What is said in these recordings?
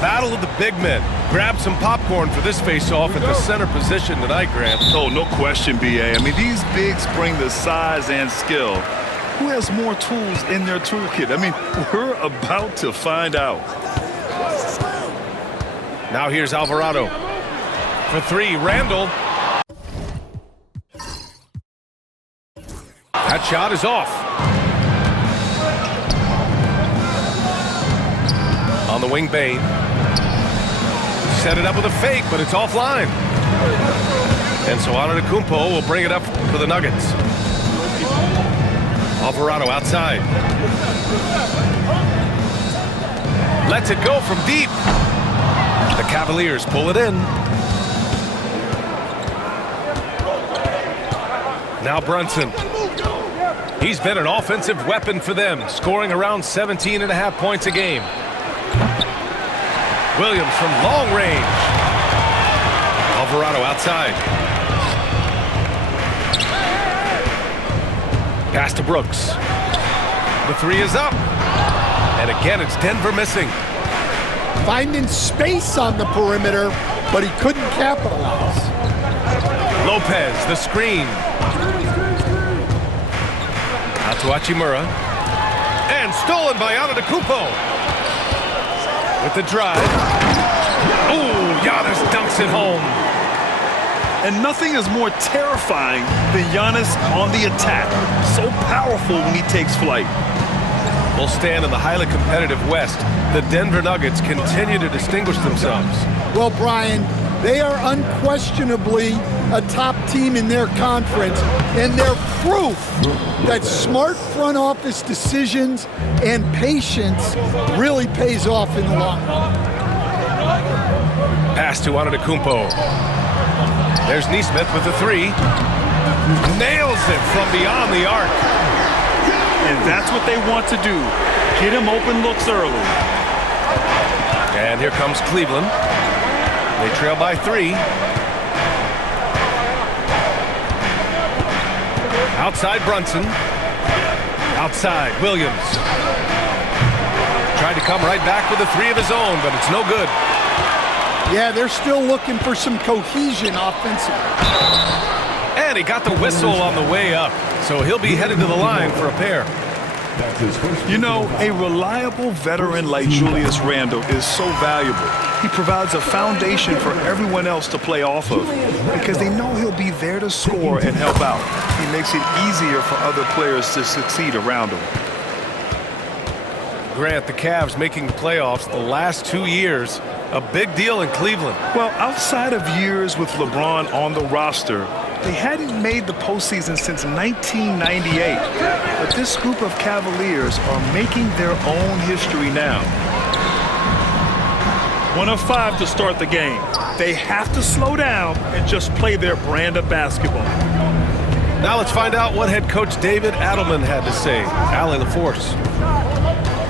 battle of the big men. Grab some popcorn for this face-off at the center position tonight, Grant. Oh, no question, B.A. I mean, these bigs bring the size and skill. Who has more tools in their toolkit? I mean, we're about to find out. Now here's Alvarado. For three, Randall. That shot is off. On the wing, Bain. Set it up with a fake, but it's offline. And so Antetokounmpo will bring it up for the Nuggets. Alvarado outside. Lets it go from deep. The Cavaliers pull it in. Now Brunson. He's been an offensive weapon for them, scoring around 17.5 points a game. Williams from long range. Alvarado outside. Pass to Brooks. The three is up. And again, it's Denver missing. Finding space on the perimeter, but he couldn't capitalize. Lopez, the screen. Out to Hachimura. And stolen by Antetokounmpo. With the drive. Ooh, Giannis dunks it home. And nothing is more terrifying than Giannis on the attack. So powerful when he takes flight. Will stand in the highly competitive West. The Denver Nuggets continue to distinguish themselves. Well, Brian, they are unquestionably a top team in their conference, and they're proof that smart front office decisions and patience really pays off in the long run. Pass to Antetokounmpo. There's Nesmith with the three. Nails it from beyond the arc. And that's what they want to do. Get him open looks early. And here comes Cleveland. They trail by three. Outside Brunson. Outside Williams. Tried to come right back with a three of his own, but it's no good. Yeah, they're still looking for some cohesion offensively. And he got the whistle on the way up, so he'll be headed to the line for a pair. You know, a reliable veteran like Julius Randle is so valuable. He provides a foundation for everyone else to play off of because they know he'll be there to score and help out. He makes it easier for other players to succeed around him. Grant, the Cavs making the playoffs the last 2 years, a big deal in Cleveland. Well, outside of years with LeBron on the roster, they hadn't made the postseason since 1998. But this group of Cavaliers are making their own history now. 1 of 5 to start the game. They have to slow down and just play their brand of basketball. Now let's find out what head coach David Adelman had to say. Allie LaForce.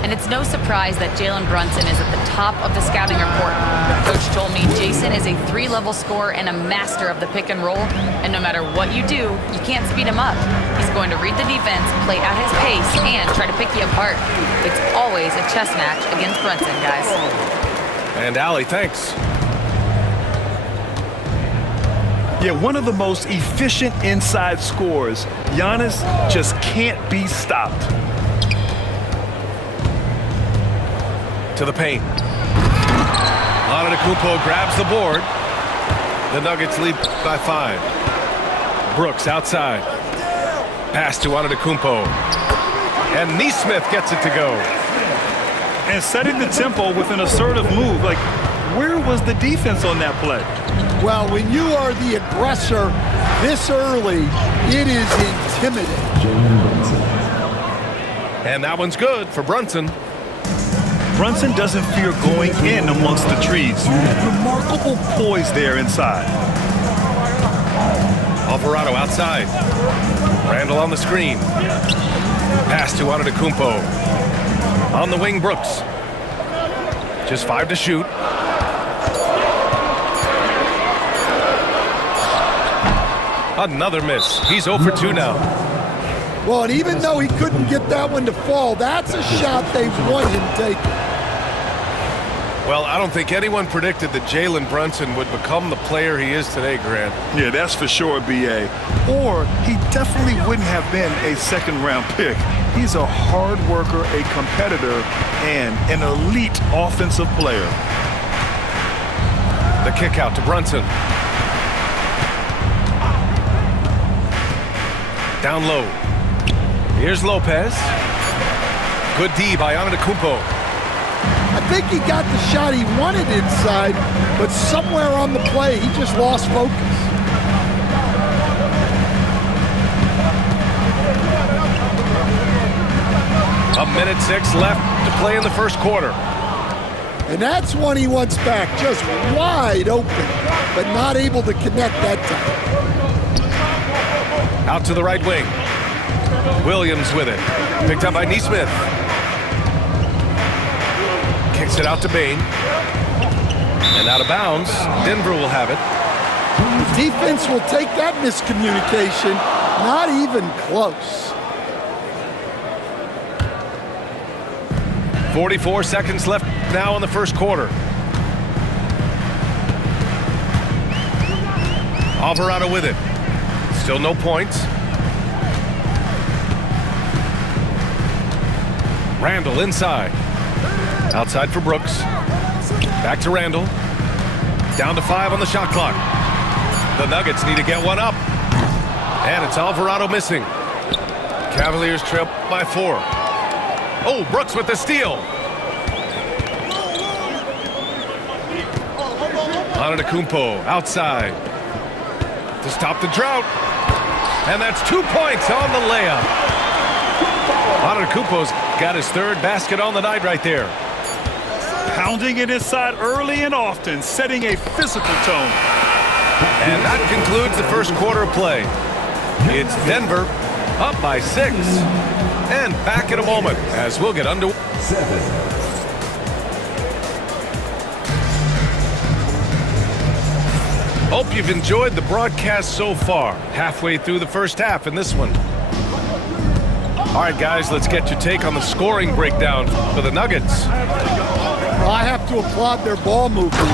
And it's no surprise that Jalen Brunson is at the top of the scouting report. Coach told me Jason is a 3-level scorer and a master of the pick and roll. And no matter what you do, you can't speed him up. He's going to read the defense, play at his pace, and try to pick you apart. It's always a chess match against Brunson, guys. And Allie, thanks. Yeah, one of the most efficient inside scorers. Giannis just can't be stopped. To the paint. Antetokounmpo grabs the board. The Nuggets lead by 5. Brooks outside. Pass to Antetokounmpo. And Nesmith gets it to go. And setting the tempo with an assertive move. Like, where was the defense on that play? Well, when you are the aggressor this early, it is intimidating. And that one's good for Brunson. Brunson doesn't fear going in amongst the trees. Remarkable poise there inside. Alvarado outside. Randall on the screen. Pass to Antetokounmpo. On the wing, Brooks. Just 5 to shoot. Another miss. He's 0 for 2 now. Well, and even though he couldn't get that one to fall, that's a shot they want him taking. Well, I don't think anyone predicted that Jalen Brunson would become the player he is today, Grant. Yeah, that's for sure, B.A. Or he definitely wouldn't have been a second-round pick. He's a hard worker, a competitor, and an elite offensive player. The kick out to Brunson. Down low. Here's Lopez. Good D by Antetokounmpo. I think he got the shot he wanted inside, but somewhere on the play, he just lost focus. A minute 6 left to play in the first quarter. And that's one he wants back, just wide open, but not able to connect that time. Out to the right wing. Williams with it. Picked up by Neesmith. Kicks it out to Bain. And out of bounds. Denver will have it. The defense will take that miscommunication. Not even close. 44 seconds left now in the first quarter. Alvarado with it. Still no points. Randall inside. Outside for Brooks. Back to Randall. Down to 5 on the shot clock. The Nuggets need to get one up. And it's Alvarado missing. Cavaliers trail by 4. Oh, Brooks with the steal. Antetokounmpo outside to stop the drought. And that's 2 points on the layup. Antetokounmpo's got his third basket on the night right there. Pounding it inside early and often, setting a physical tone. And that concludes the first quarter of play. It's Denver up by 6. And back in a moment as we'll get underway. 7. Hope you've enjoyed the broadcast so far. Halfway through the first half in this one. All right, guys, let's get your take on the scoring breakdown for the Nuggets. Well, I have to applaud their ball movement.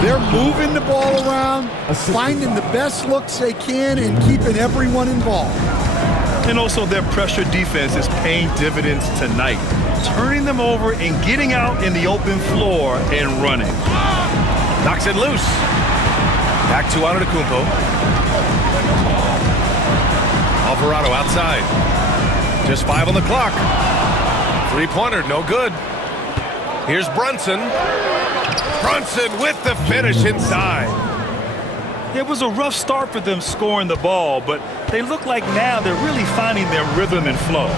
They're moving the ball around, finding the best looks they can, and keeping everyone involved. And also their pressure defense is paying dividends tonight, turning them over and getting out in the open floor and running. Knocks it loose. Back to Antetokounmpo. Alvarado outside. Just 5 on the clock. Three-pointer, no good. Here's Brunson. Brunson with the finish inside. It was a rough start for them scoring the ball, but they look like now they're really finding their rhythm and flow.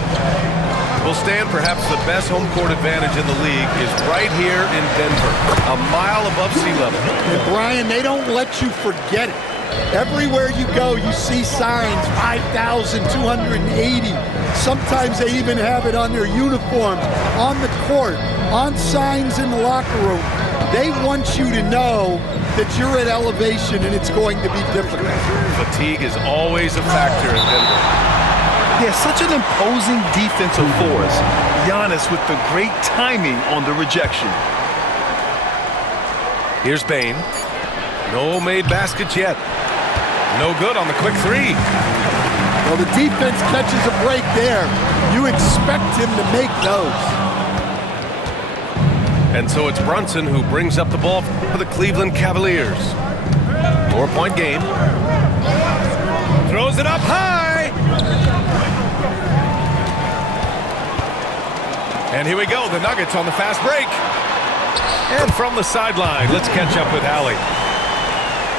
Well, Stan, perhaps the best home court advantage in the league is right here in Denver, a mile above sea level. And Brian, they don't let you forget it. Everywhere you go, you see signs, 5,280. Sometimes they even have it on their uniforms, on the court, on signs in the locker room. They want you to know that you're at elevation and it's going to be difficult. Fatigue is always a factor in Denver. Yeah, such an imposing defensive force. Giannis with the great timing on the rejection. Here's Bain. No made baskets yet. No good on the quick 3. Well, the defense catches a break there. You expect him to make those. And so it's Brunson who brings up the ball for the Cleveland Cavaliers. 4-point game. Throws it up high. And here we go, the Nuggets on the fast break. And from the sideline, let's catch up with Allie.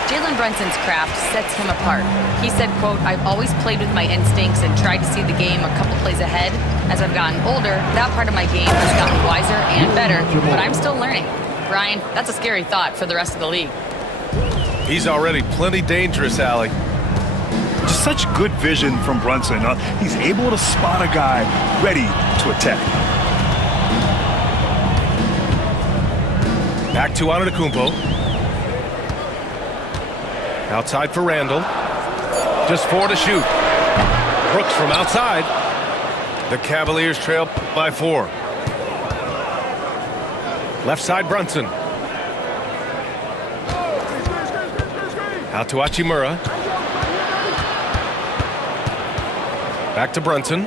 Jalen Brunson's craft sets him apart. He said, quote, "I've always played with my instincts and tried to see the game a couple plays ahead. As I've gotten older, that part of my game has gotten wiser and better, but I'm still learning." Brian, that's a scary thought for the rest of the league. He's already plenty dangerous, Allie. Just such good vision from Brunson. He's able to spot a guy ready to attack. Back to Antetokounmpo. Outside for Randall. Just 4 to shoot. Brooks from outside. The Cavaliers trail by 4. Left side Brunson. Out to Hachimura. Back to Brunson.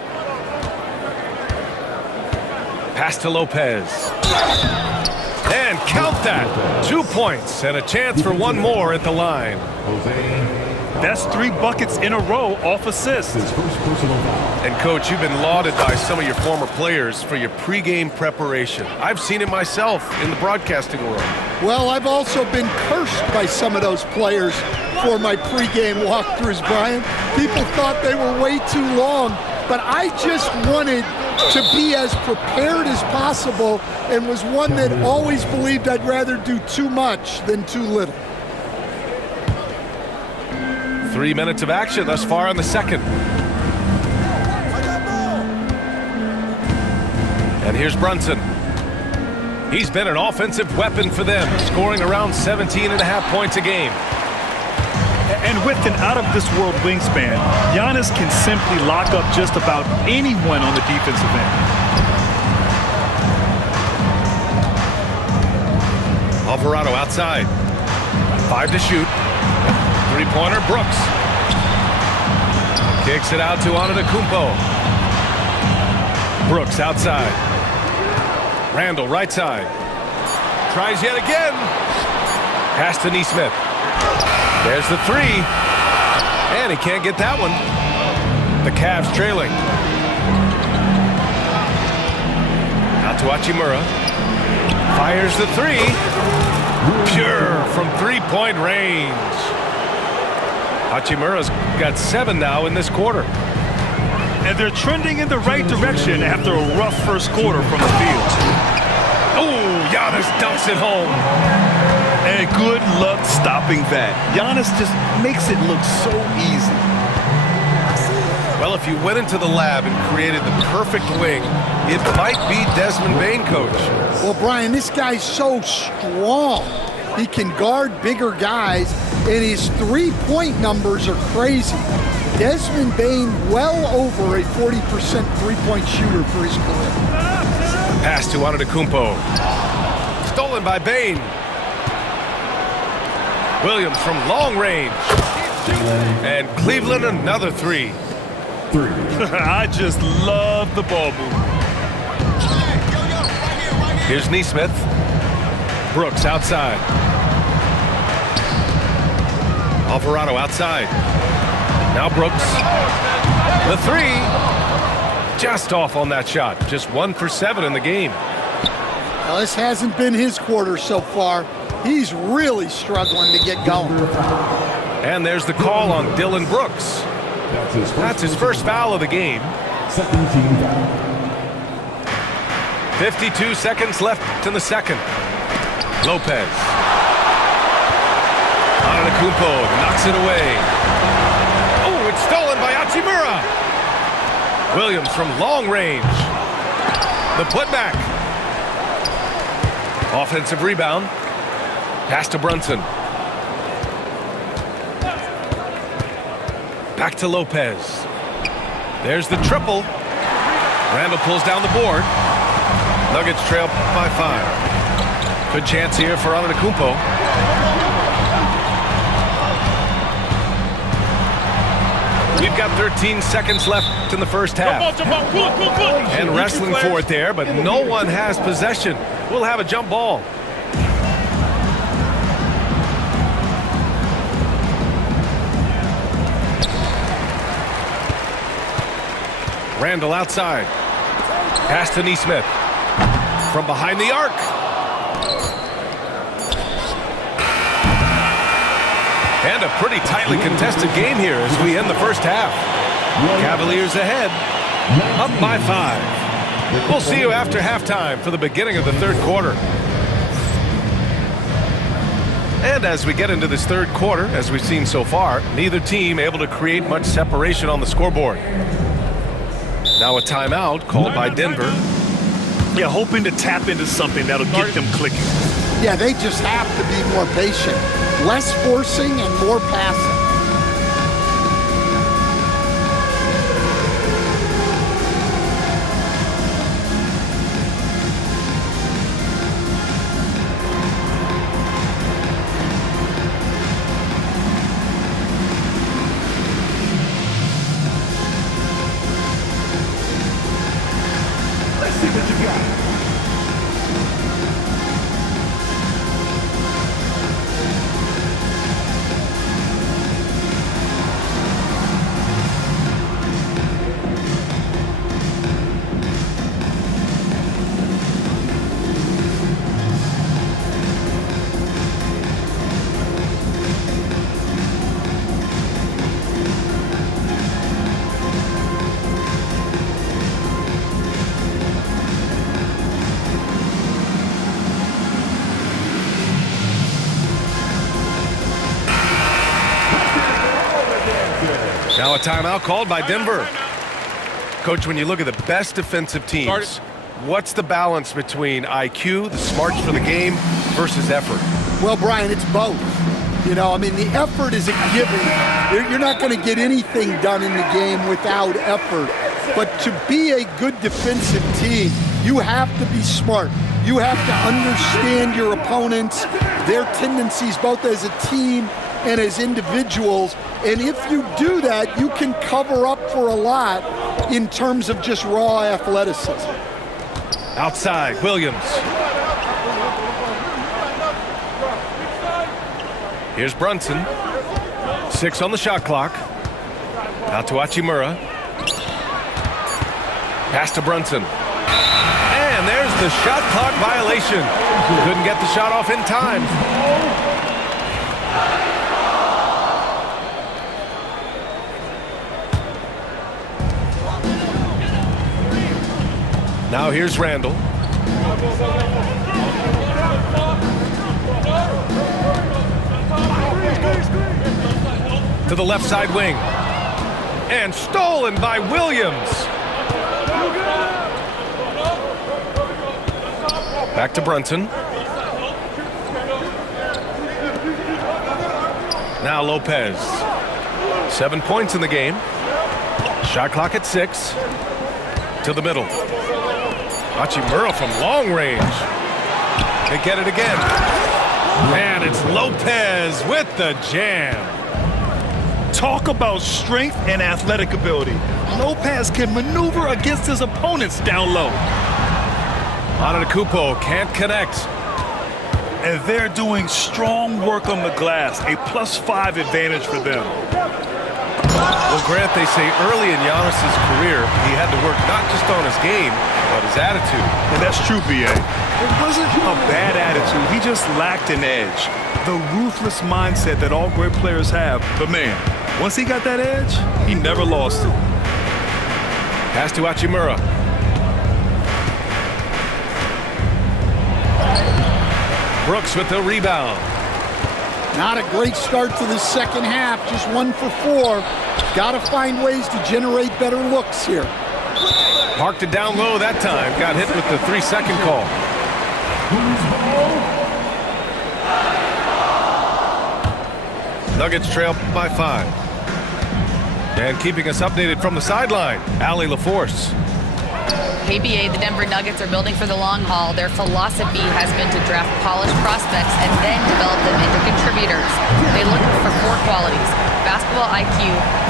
Pass to Lopez. And count that. 2 points and a chance for one more at the line. That's 3 buckets in a row off assists. And Coach, you've been lauded by some of your former players for your pregame preparation. I've seen it myself in the broadcasting world. Well, I've also been cursed by some of those players for my pregame walkthroughs, Brian. People thought they were way too long, but I just wanted to be as prepared as possible and was one that always believed I'd rather do too much than too little. 3 minutes of action thus far in the second. And here's Brunson. He's been an offensive weapon for them, scoring around 17.5 points a game. And with an out-of-this-world wingspan, Giannis can simply lock up just about anyone on the defensive end. Alvarado outside. 5 to shoot. Three-pointer, Brooks. Kicks it out to Antetokounmpo. Brooks outside. Randall right side. Tries yet again. Pass to Nesmith. There's the three. And he can't get that one. The Cavs trailing. Out to Hachimura. Fires the three. Pure from three-point range. Hachimura's got 7 now in this quarter. And they're trending in the right direction after a rough first quarter from the field. Oh, Giannis dunks it home. And good luck stopping that. Giannis just makes it look so easy. Well, if you went into the lab and created the perfect wing, it might be Desmond Bane, Coach. Well, Brian, this guy's so strong. He can guard bigger guys, and his three-point numbers are crazy. Desmond Bane well over a 40% three-point shooter for his career. Pass to Antetokounmpo. Stolen by Bane. Williams from long range. And Cleveland another three. I just love the ball move. Here's Nesmith. Brooks outside. Alvarado outside. Now Brooks. The three. Just off on that shot. Just 1 for 7 in the game. Well, this hasn't been his quarter so far. He's really struggling to get going. And there's the call on Dylan Brooks. That's his first foul of the game. 52 seconds left in the second. Lopez. Antetokounmpo knocks it away. Oh, it's stolen by Hachimura. Williams from long range. The putback. Offensive rebound. Pass to Brunson. Back to Lopez. There's the triple. Randall pulls down the board. Nuggets trail by 5. Good chance here for Antetokounmpo. We've got 13 seconds left in the first half. And wrestling for it there, but no one has possession. We'll have a jump ball. Randall outside. Pass to Nesmith. From behind the arc. And a pretty tightly contested game here as we end the first half. Cavaliers ahead. Up by 5. We'll see you after halftime for the beginning of the third quarter. And as we get into this third quarter, as we've seen so far, neither team able to create much separation on the scoreboard. Now a timeout called by Denver. Yeah, hoping to tap into something that'll get them clicking. Yeah, they just have to be more patient. Less forcing and more passing. see what you got. Now a timeout called by Denver. Coach, when you look at the best defensive teams, what's the balance between IQ, the smarts for the game, versus effort? Well, Brian, it's both. You know, I mean, the effort is a given. You're not going to get anything done in the game without effort. But to be a good defensive team, you have to be smart. You have to understand your opponents, their tendencies, both as a team and as individuals. And if you do that, you can cover up for a lot in terms of just raw athleticism. Outside, Williams. Here's Brunson. 6 on the shot clock. Out to Hachimura. Pass to Brunson. And there's the shot clock violation. Couldn't get the shot off in time. Now here's Randall. To the left side wing. And stolen by Williams. Back to Brunson. Now Lopez. 7 points in the game. Shot clock at 6. To the middle. Hachimura from long range. They get it again. And it's Lopez with the jam. Talk about strength and athletic ability. Lopez can maneuver against his opponents down low. Antetokounmpo can't connect. And they're doing strong work on the glass, a +5 advantage for them. Well, Grant, they say early in Giannis's career, he had to work not just on his game, but his attitude. And that's true, B.A. It wasn't a bad attitude. He just lacked an edge. The ruthless mindset that all great players have. But, man, once he got that edge, he never lost it. Pass to Hachimura. Brooks with the rebound. Not a great start to the second half, just 1 for 4. Got to find ways to generate better looks here. Parked it down low that time. Got hit with the 3-second call. Nuggets trail by 5. And keeping us updated from the sideline, Allie LaForce. KBA, the Denver Nuggets are building for the long haul. Their philosophy has been to draft polished prospects and then develop them into contributors. They look for 4 qualities: basketball IQ,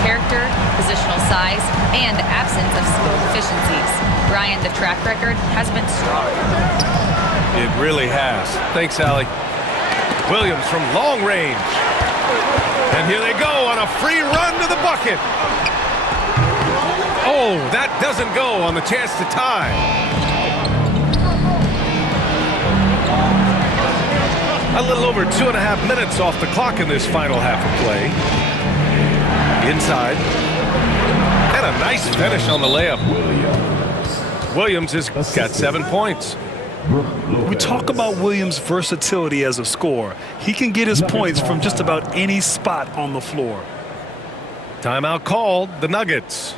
character, positional size, and absence of skill deficiencies. Brian, the track record has been strong. It really has. Thanks, Allie. Williams from long range. And here they go on a free run to the bucket. Oh, that doesn't go on the chance to tie. A little over 2.5 minutes off the clock in this final half of play. Inside. And a nice finish on the layup. Williams has got 7 points. We talk about Williams' versatility as a scorer. He can get his points from just about any spot on the floor. Timeout called, the Nuggets.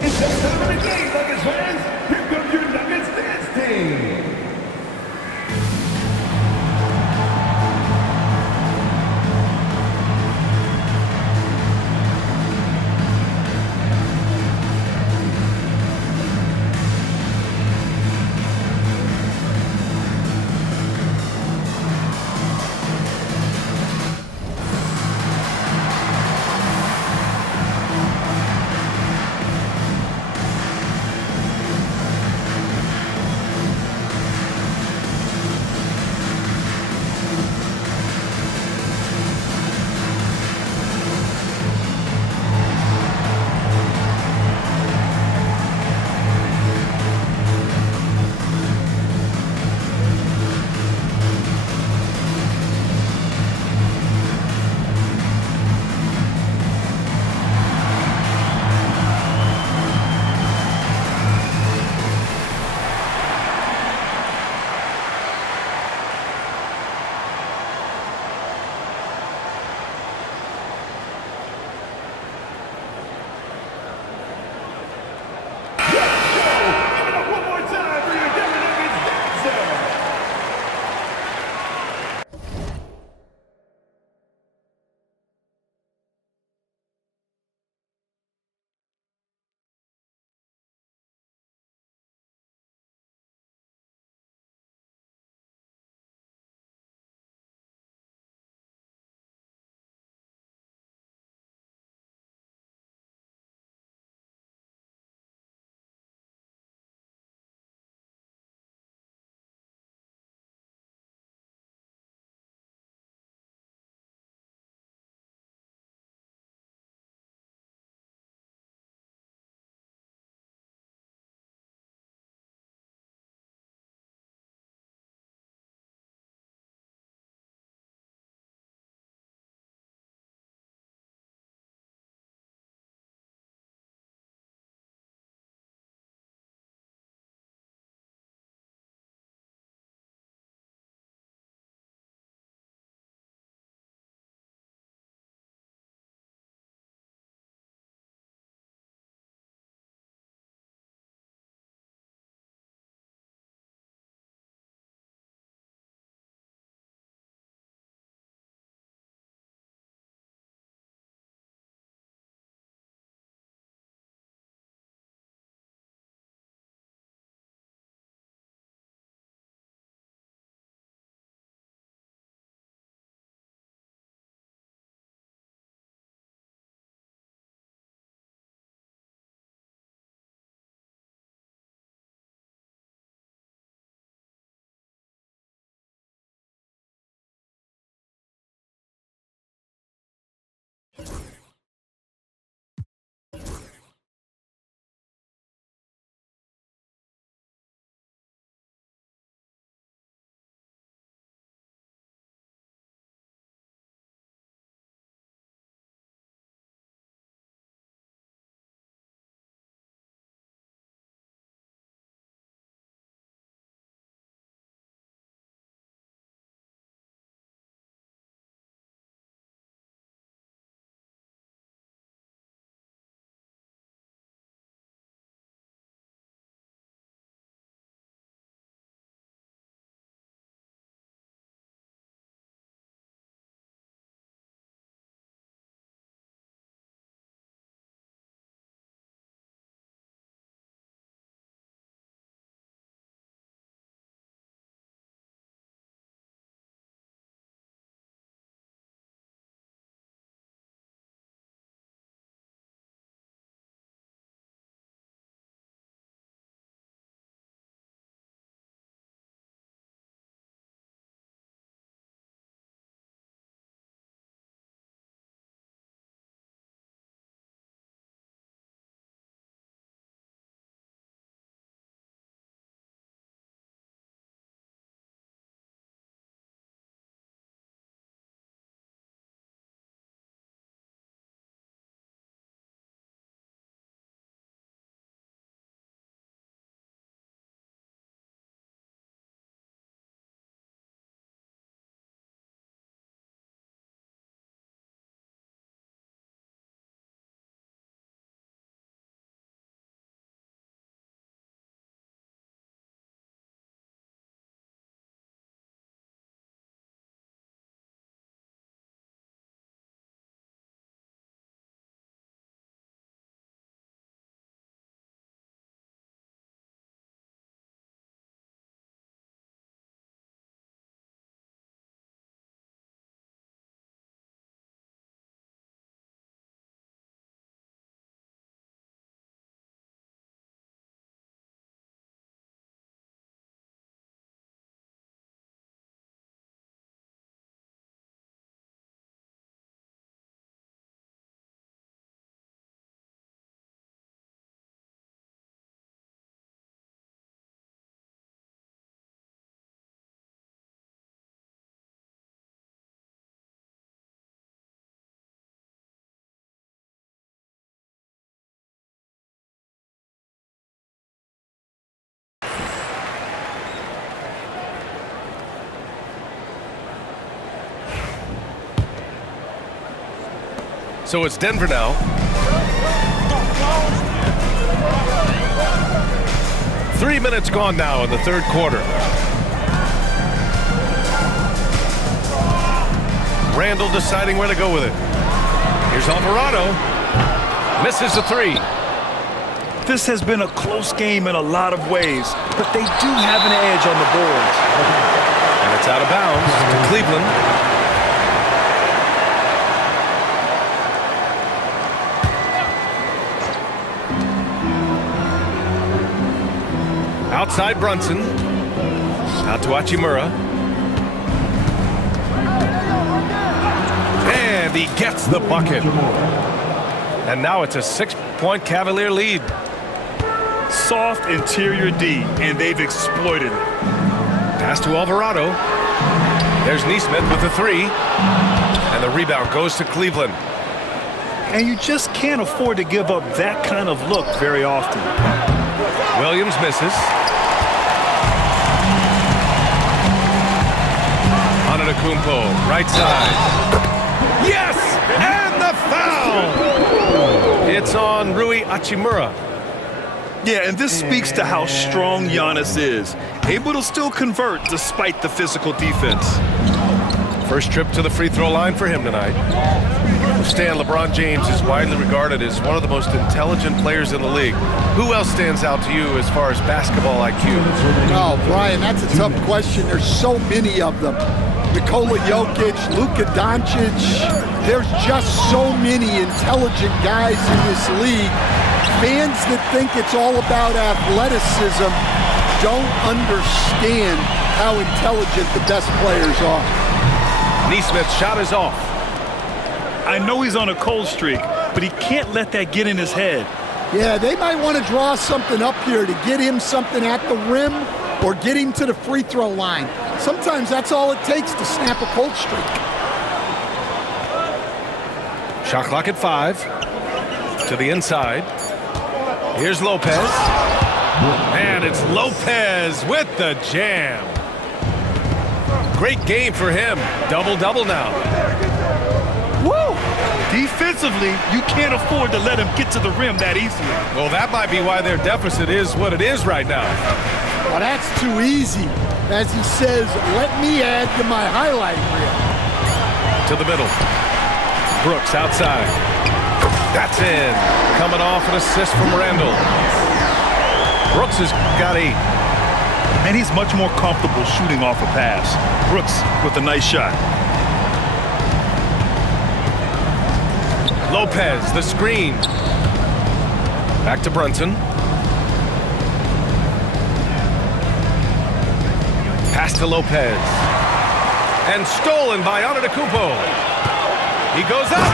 It's that time of the game, Nuggets fans. Here comes your Nuggets dance team. So it's Denver now. Three minutes gone now in the third quarter. Randall deciding where to go with it. Here's Alvarado. Misses the three. This has been a close game in a lot of ways, but they do have an edge on the boards. And it's out of bounds to Cleveland. Outside Brunson. Out to Hachimura. And he gets the bucket. And now it's a 6-point Cavalier lead. Soft interior D, and they've exploited it. Pass to Alvarado. There's Nesmith with the three. And the rebound goes to Cleveland. And you just can't afford to give up that kind of look very often. Williams misses. Antetokounmpo, right side. Yes! And the foul! It's on Rui Hachimura. Yeah, and this speaks to how strong Giannis is. Able to still convert despite the physical defense. First trip to the free throw line for him tonight. Stan, LeBron James is widely regarded as one of the most intelligent players in the league. Who else stands out to you as far as basketball IQ? Oh, Brian, that's a tough question. There's so many of them. Nikola Jokic, Luka Doncic. There's just so many intelligent guys in this league. Fans that think it's all about athleticism don't understand how intelligent the best players are. Nesmith's shot is off. I know he's on a cold streak, but he can't let that get in his head. Yeah, they might want to draw something up here to get him something at the rim or get him to the free throw line. Sometimes that's all it takes to snap a cold streak. Shot clock at 5. To the inside. Here's Lopez. And it's Lopez with the jam. Great game for him. Double-double now. Woo! Defensively, you can't afford to let him get to the rim that easily. Well, that might be why their deficit is what it is right now. Well, that's too easy. As he says, let me add to my highlight reel. To the middle. Brooks outside. That's in. Coming off an assist from Randall. Brooks has got 8. And he's much more comfortable shooting off a pass. Brooks with a nice shot. Lopez, the screen. Back to Brunson. Pass to Lopez. And stolen by Antetokounmpo. He goes up.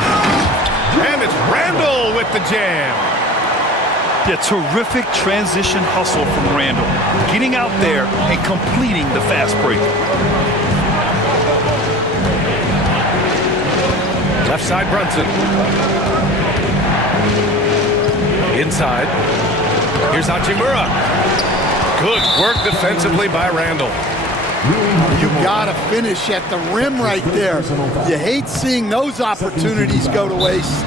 And it's Randall with the jam. Yeah, terrific transition hustle from Randall. Getting out there and completing the fast break. Left side Brunson. Inside. Here's Hachimura. Good work defensively by Randall. You gotta finish at the rim right there. You hate seeing those opportunities go to waste.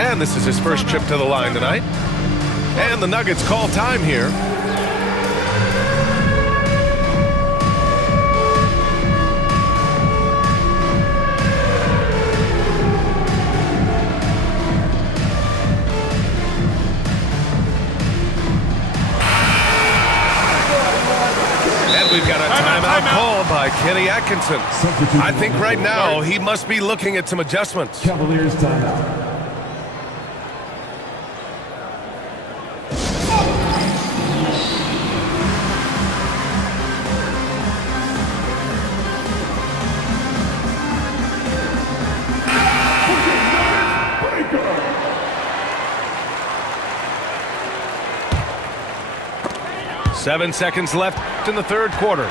And this is his first trip to the line tonight. And the Nuggets call time here. And we've got a timeout called by Kenny Atkinson. I think right now he must be looking at some adjustments. Cavaliers timeout. Seven seconds left in the third quarter.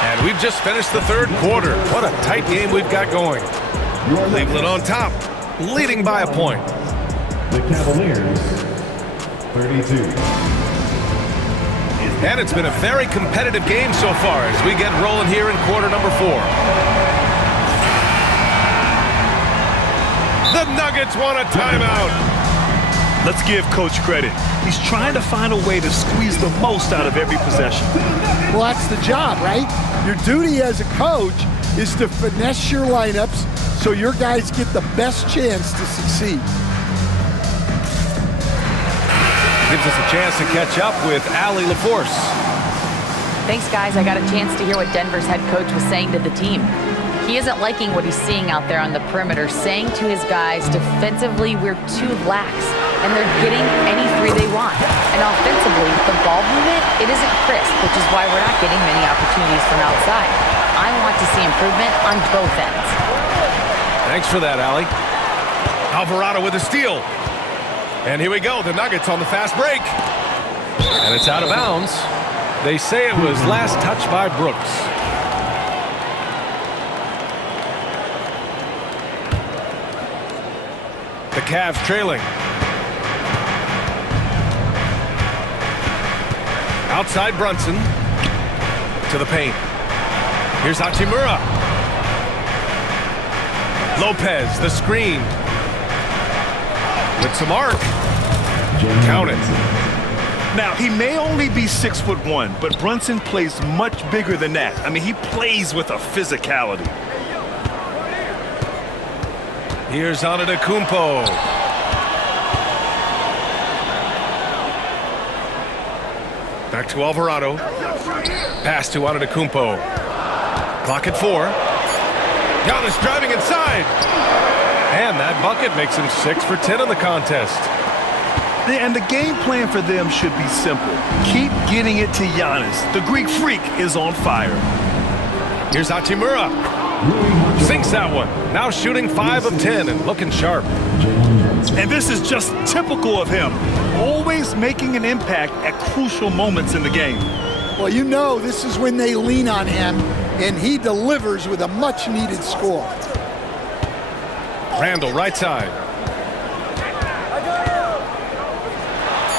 And we've just finished the third quarter. What a tight game we've got going. Cleveland on top, leading by a point. The Cavaliers, 32. And it's been a very competitive game so far as we get rolling here in quarter number 4. The Nuggets want a timeout. Let's give Coach credit. He's trying to find a way to squeeze the most out of every possession. Well, that's the job, right? Your duty as a coach is to finesse your lineups so your guys get the best chance to succeed. Gives us a chance to catch up with Allie LaForce. Thanks, guys. I got a chance to hear what Denver's head coach was saying to the team. He isn't liking what he's seeing out there on the perimeter, saying to his guys, defensively, we're too lax, and they're getting any three they want. And offensively, the ball movement, it isn't crisp, which is why we're not getting many opportunities from outside. I want to see improvement on both ends. Thanks for that, Allie. Alvarado with a steal. And here we go, the Nuggets on the fast break. And it's out of bounds. They say it was last touched by Brooks. The Cavs trailing. Outside Brunson. To the paint. Here's Hachimura. Lopez, the screen. With some arc. Count it. Now, he may only be 6'1", but Brunson plays much bigger than that. I mean, he plays with a physicality. Here's Antetokounmpo. Back to Alvarado. Pass to Antetokounmpo. Clock at 4. Giannis driving inside. And that bucket makes him 6 for 10 in the contest. And the game plan for them should be simple. Keep getting it to Giannis. The Greek freak is on fire. Here's Hachimura. Sinks that one. Now shooting 5 of 10 and looking sharp. And this is just typical of him. Always making an impact at crucial moments in the game. Well, you know this is when they lean on him, and he delivers with a much-needed score. Randall, right side.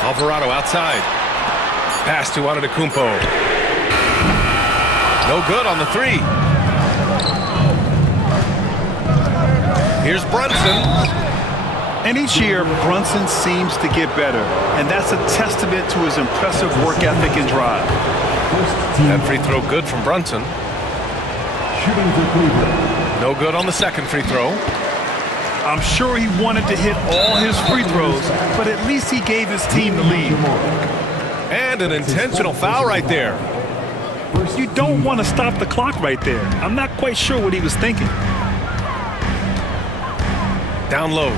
Alvarado outside. Pass to Antetokounmpo. No good on the 3. Here's Brunson. And each year, Brunson seems to get better. And that's a testament to his impressive work ethic and drive. That free throw good from Brunson. No good on the second free throw. I'm sure he wanted to hit all his free throws, but at least he gave his team the lead. And an intentional foul right there. You don't want to stop the clock right there. I'm not quite sure what he was thinking. Down low.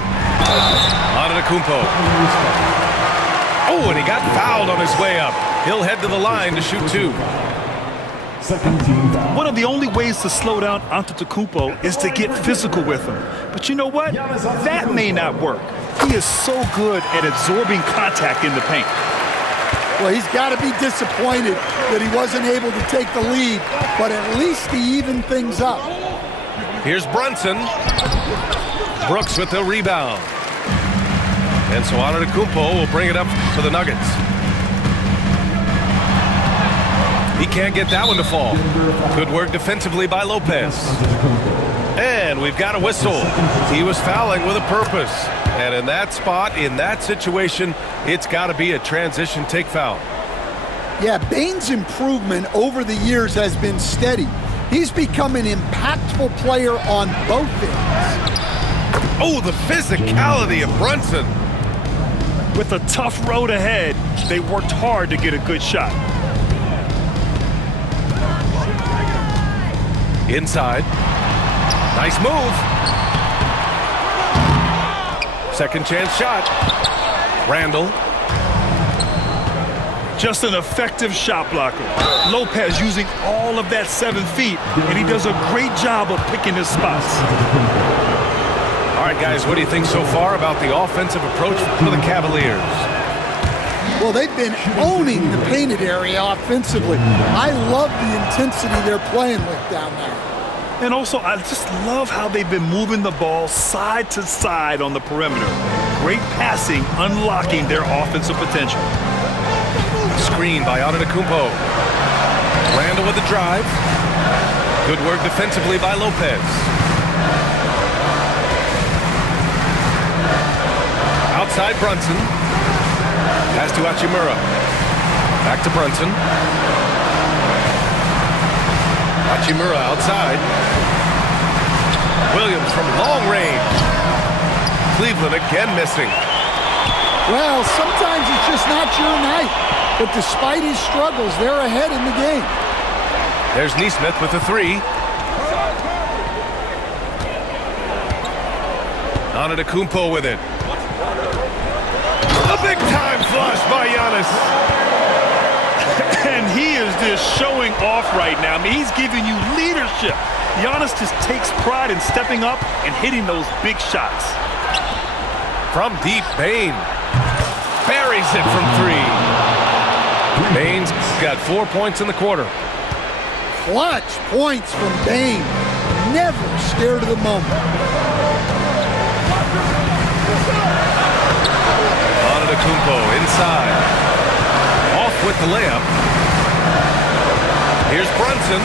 Antetokounmpo. Oh, and he got fouled on his way up. He'll head to the line to shoot 2. One of the only ways to slow down Antetokounmpo is to get physical with him. But you know what? That may not work. He is so good at absorbing contact in the paint. Well, he's got to be disappointed that he wasn't able to take the lead, but at least he evened things up. Here's Brunson. Brooks with the rebound. And so Antetokounmpo will bring it up for the Nuggets. He can't get that one to fall. Good work defensively by Lopez. And we've got a whistle. He was fouling with a purpose. And in that spot, in that situation, it's got to be a transition take foul. Yeah, Bane's improvement over the years has been steady. He's become an impactful player on both ends. Oh, the physicality of Brunson. With a tough road ahead, they worked hard to get a good shot. Inside. Nice move. Second chance shot. Randall. Just an effective shot blocker. Lopez using all of that 7 feet, and he does a great job of picking his spots. All right, guys, what do you think so far about the offensive approach for the Cavaliers? Well, they've been owning the painted area offensively. I love the intensity they're playing with down there. And also, I just love how they've been moving the ball side to side on the perimeter. Great passing, unlocking their offensive potential. screen by Antetokounmpo. Randall with the drive. Good work defensively by Lopez. Outside Brunson. Pass to Hachimura. Back to Brunson. Hachimura outside. Williams from long range. Cleveland again missing. Well, sometimes it's just not your night. But despite his struggles, they're ahead in the game. There's Neesmith with the three. Antetokounmpo with it. A big-time flush by Giannis. And he is just showing off right now. I mean, he's giving you leadership. Giannis just takes pride in stepping up and hitting those big shots. From deep, Bane buries it from three. Bane's got 4 points in the quarter. Clutch points from Bane. Never scared of the moment. Antetokounmpo inside. Off with the layup. Here's Brunson.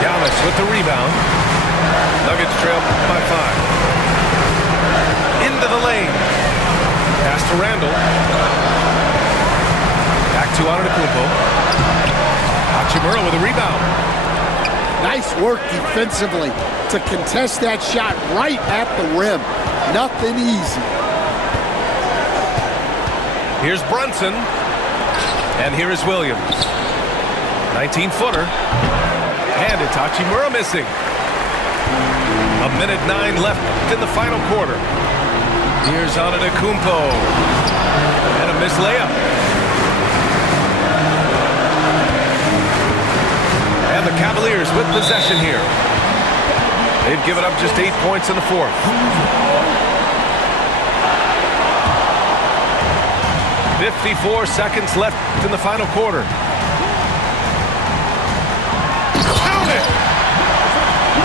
Giannis with the rebound. Nuggets trail by 5. Into the lane. Pass to Randall. Back to Antetokounmpo. Hachimura with a rebound. Nice work defensively to contest that shot right at the rim. Nothing easy. Here's Brunson. And here is Williams. 19-footer. And it's Hachimura missing. 1:09 left in the final quarter. Here's Antetokounmpo. And a missed layup. And the Cavaliers with possession here. They've given up just 8 points in the fourth. 54 seconds left in the final quarter. Count it!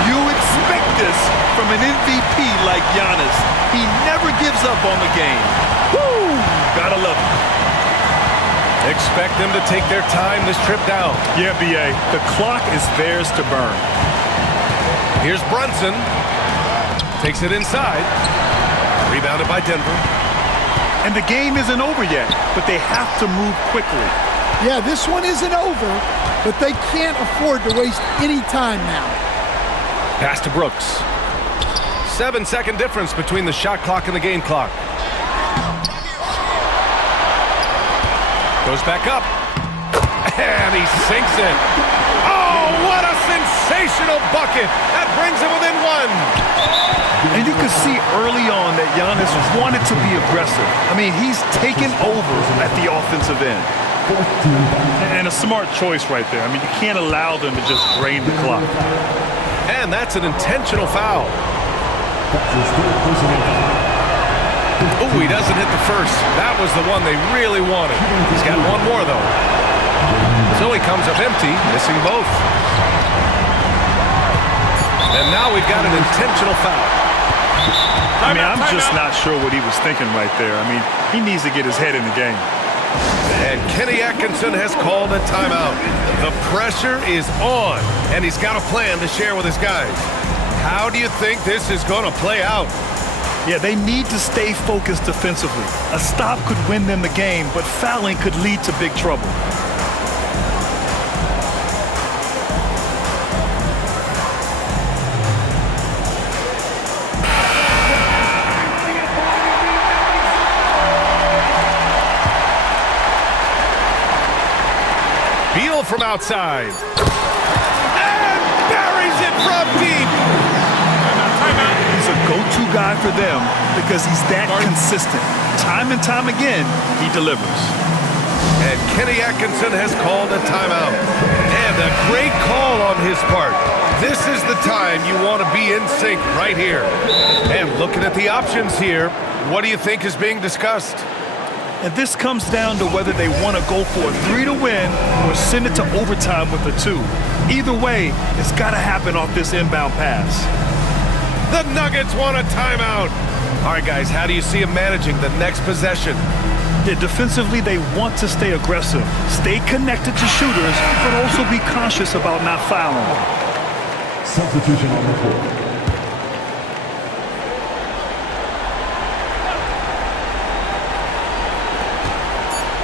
You expect this from an MVP like Giannis. He never gives up on the game. Woo! Gotta love it. Expect them to take their time this trip down. Yeah, B.A. The clock is theirs to burn. Here's Brunson. Takes it inside. Rebounded by Denver. And the game isn't over yet, but they have to move quickly. Yeah, this one isn't over, but they can't afford to waste any time now. Pass to Brooks. 7-second difference between the shot clock and the game clock. Goes back up. And he sinks it. Oh, what a sensational bucket. That brings him within one. And you can see early on that Giannis wanted to be aggressive. I mean, he's taken over at the offensive end. And a smart choice right there. I mean, you can't allow them to just drain the clock. And that's an intentional foul. Oh, he doesn't hit the first. That was the one they really wanted. He's got one more, though. So he comes up empty, missing both. And now we've got an intentional foul. I mean, I'm just not sure what he was thinking right there. I mean, he needs to get his head in the game. And Kenny Atkinson has called a timeout. The pressure is on, and he's got a plan to share with his guys. How do you think this is going to play out? Yeah, they need to stay focused defensively. A stop could win them the game, but fouling could lead to big trouble. Beal from outside. And buries it from deep. He's a go-to guy for them because he's that consistent. Time and time again, he delivers. And Kenny Atkinson has called a timeout. And a great call on his part. This is the time you want to be in sync right here. And looking at the options here, what do you think is being discussed? And this comes down to whether they want to go for a 3 to win or send it to overtime with a 2. Either way, it's got to happen off this inbound pass. The Nuggets want a timeout. All right, guys, how do you see him managing the next possession? Yeah, defensively, they want to stay aggressive, stay connected to shooters, but also be conscious about not fouling. Substitution on the court.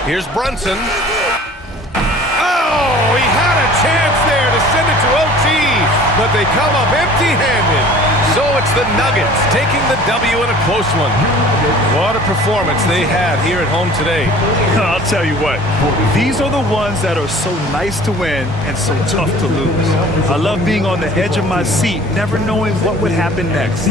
Here's Brunson. Oh, he had a chance there to send it to OT, but they come up empty-handed. So it's the Nuggets taking the W in a close one. What a performance they had here at home today. I'll tell you what, these are the ones that are so nice to win and so tough to lose. I love being on the edge of my seat, never knowing what would happen next.